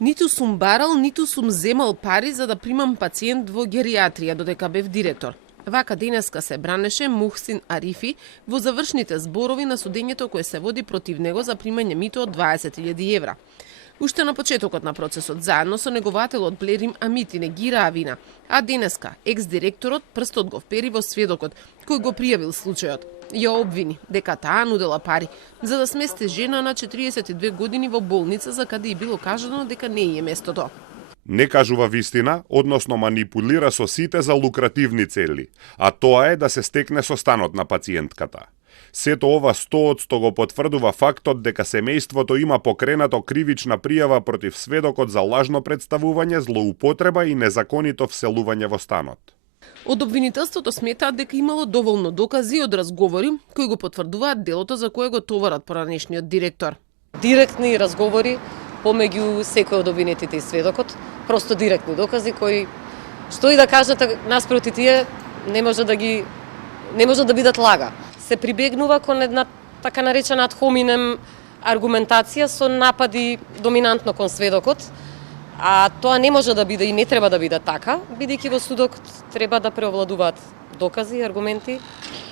Ниту сум барал, ниту сум земал пари за да примам пациент во гериатрија додека бев директор. Вака денеска се бранеше Мухсин Арифи во завршните зборови на судењето кое се води против него за примање мито од 20.000 евра. Уште на почетокот на процесот, заедно со негователот Блерим Амити не гираа вина, а денеска екс-директорот прстот го впери во сведокот кој го пријавил случајот. Ја обвини дека таа нудела пари за да смести жена на 42 години во болница за каде и било кажано дека не е местото. Не кажува вистина, односно манипулира со сите за лукративни цели, а тоа е да се стекне состанот на пациентката. Сето ова 100% го потврдува фактот дека семејството има покренато кривична пријава против сведокот за лажно представување, злоупотреба и незаконито вселување во станот. Од обвинителството сметаат дека имало доволно докази од разговори кои го потврдуваат делото за кое го товарат поранешниот директор. Директни разговори помеѓу секој од обвинетите и сведокот, просто директни докази кои што и да кажете наспроти тие не може да бидат лага. Се прибегнува кон една така наречена ad hominem аргументација со напади доминантно кон сведокот, а тоа не може да биде и не треба да биде така, бидејќи во судот треба да преовладуваат докази и аргументи,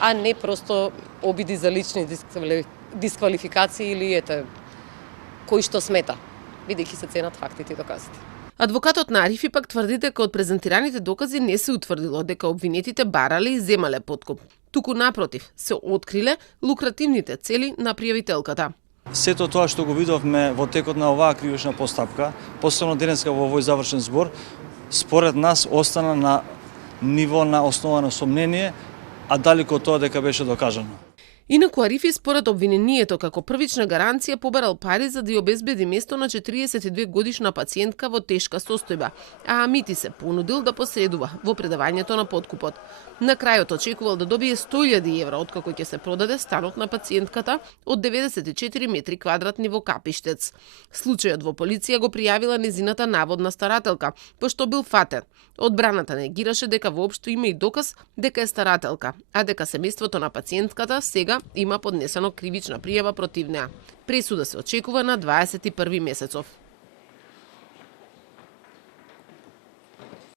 а не просто обиди за лични дисквалификации или кој што смета, бидејќи се ценат фактите и доказите. Адвокатот на Арифи пак тврди дека од презентираните докази не се утврдило дека обвинетите барале и земале подкуп. Туку напротив, се откриле лукративните цели на пријавителката. Сето тоа што го видовме во текот на оваа кривична постапка, посебно денеска во овој завршен збор, според нас остана на ниво на основано сомнение, а далеко тоа дека беше докажано. Инаку Арифи според обвинението како првична гаранција побарал пари за да ја обезбеди место на 42 годишна пациентка во тешка состојба, а Амити се понудил да посредува во предавањето на подкупот. На крајот очекувал да добие 100.000 евра откако ќе се продаде станот на пациентката од 94 метри квадратни во Капиштец. Случајот во полиција го пријавила незината наводна старателка, пошто бил фатен. Одбраната негираше дека воопшто има и доказ дека е старателка, а дека семејството на пациентката сега има поднесено кривична пријава против неа. Пресуда се очекува на 21 месецов.